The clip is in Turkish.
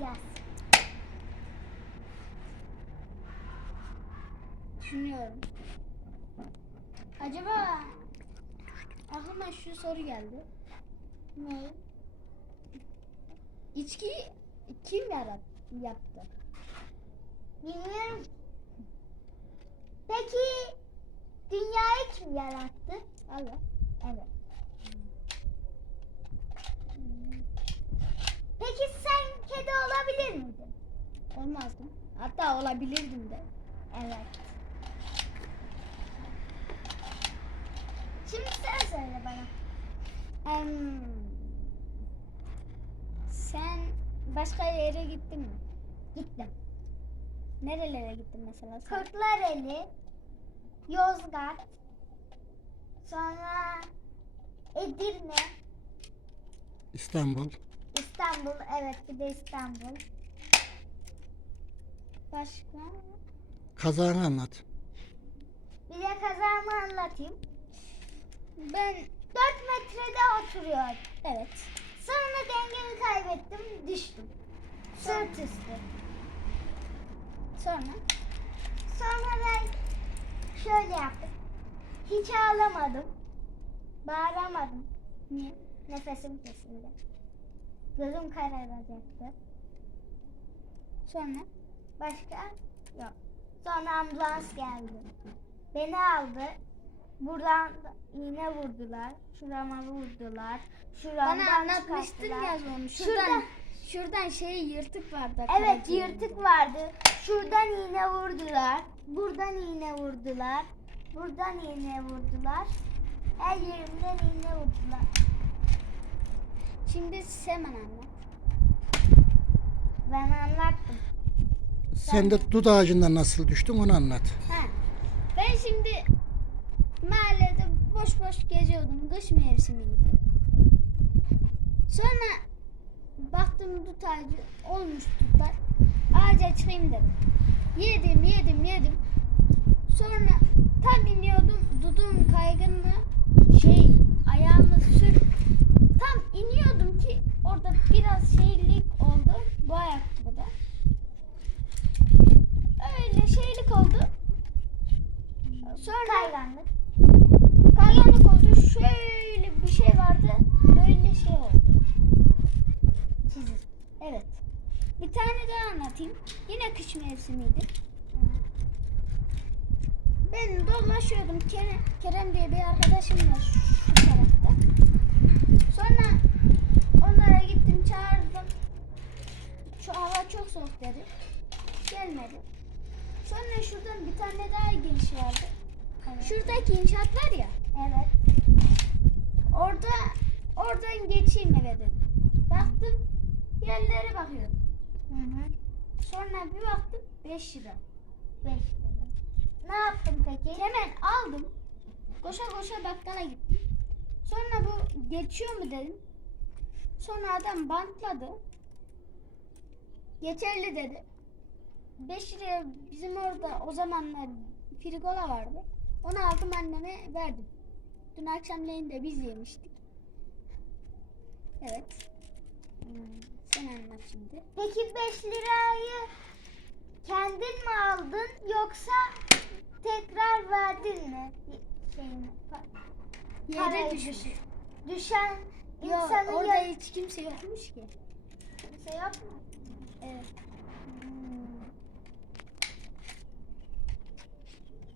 Yaz. Düşünüyorum. Acaba aklıma şu soru geldi. Ne? İçki kim yarat yaptı? Bilmiyorum. Peki dünyayı kim yarattı? Allah. Evet. Hatta olabilirdim de. Evet. Şimdi sen söyle bana. Em, sen başka yere gittin mi? Gittim. Nerelere gittin mesela sen? Kırklareli, Yozgat, sonra Edirne, İstanbul. İstanbul, evet bir de İstanbul. Başka? Kazanı anlat. Bir de kazamı anlatayım. Ben 4 metrede oturuyor. evet. Sonra dengemi kaybettim, düştüm. Sırt üstü. Sonra Sonra ben şöyle yaptım. Hiç ağlamadım. Bağıramadım. niye? Nefesim kesildi. Gözüm kararacaktı. Sonra Başka? Yok. Sonra ambulans geldi. Beni aldı. Buradan da iğne vurdular. Şurama vurdular. Şuramdan bana anlatmıştın çıkarttılar. ya onu. Şurada- Şuradan şuradan şey yırtık vardı. Evet yırtık vardı. Şuradan iğne vurdular. Buradan iğne vurdular. Buradan iğne vurdular. Her yerimden iğne vurdular. Şimdi sen bana anlat. Ben anlattım. Sen de dut ağacından nasıl düştün onu anlat. Ha. Ben şimdi mahallede boş boş geziyordum. Kış mevsimiydi. Sonra baktım dut ağacı olmuş tutlar. Ağaca çıkayım dedim. Yedim yedim yedim. Sonra tam iniyordum. Dudun kaygınlığı şey ayağımı sür. Tam iniyordum ki orada biraz şeylik oldu. Bu ayakkabıda. Öyle şeylik oldu. Sonra Kayganlık. kayganlık oldu. Şöyle bir şey vardı. Böyle şey oldu. Çizim. Evet. Bir tane daha anlatayım. Yine kış mevsimiydi. Ben dolaşıyordum. Kerem, Kerem diye bir arkadaşım var şu tarafta. Sonra onlara gittim çağırdım. Şu hava çok soğuk dedi. Gelmedi. Sonra şuradan bir tane daha giriş vardı. Şuradaki inşaat var ya. Evet. Orada oradan geçeyim eve dedim. Baktım yerlere bakıyordum. Hı hı. Sonra bir baktım 5 lira. Beş lira. Ne yaptın peki? Hemen aldım. Koşa koşa bakkala gittim. Sonra bu geçiyor mu dedim. Sonra adam bantladı. Geçerli dedi. 5 liraya bizim orada o zamanlar frigola vardı. Onu aldım anneme verdim. Dün akşamleyin de biz yemiştik. Evet. Hmm, Anlat şimdi. Peki 5 lirayı kendin mi aldın yoksa tekrar verdin mi? Şeyini, Yere parayı düşmüş. düş- Düşen Yok insanın orada ya- hiç kimse yokmuş ki. kimse yok mu? Evet. Hmm.